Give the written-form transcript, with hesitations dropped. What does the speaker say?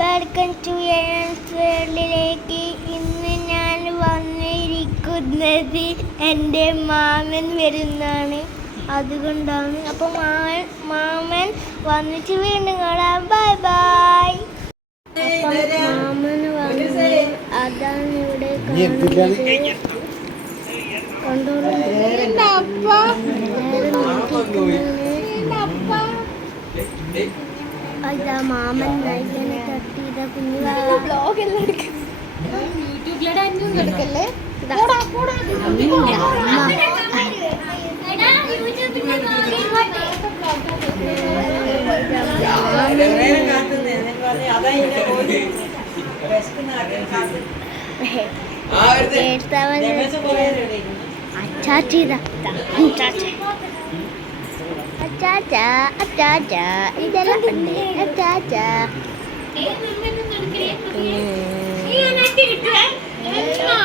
Welcome to വേൾഡിലേക്ക്. ഇന്ന് ഞാൻ വന്നിരിക്കുന്നത് എൻ്റെ മാമൻ വരുന്നതാണ്, അതുകൊണ്ടാണ്. അപ്പം മാമൻ വന്നിട്ട് വീണ്ടും കാണാം. Bye bye. അപ്പം മാമന് വന്നു, അതാണ് ഇവിടെ അതാ മാമൻ നൈകനെ തട്ടിയത കുഞ്ഞുകളെ ഇതെല്ലാം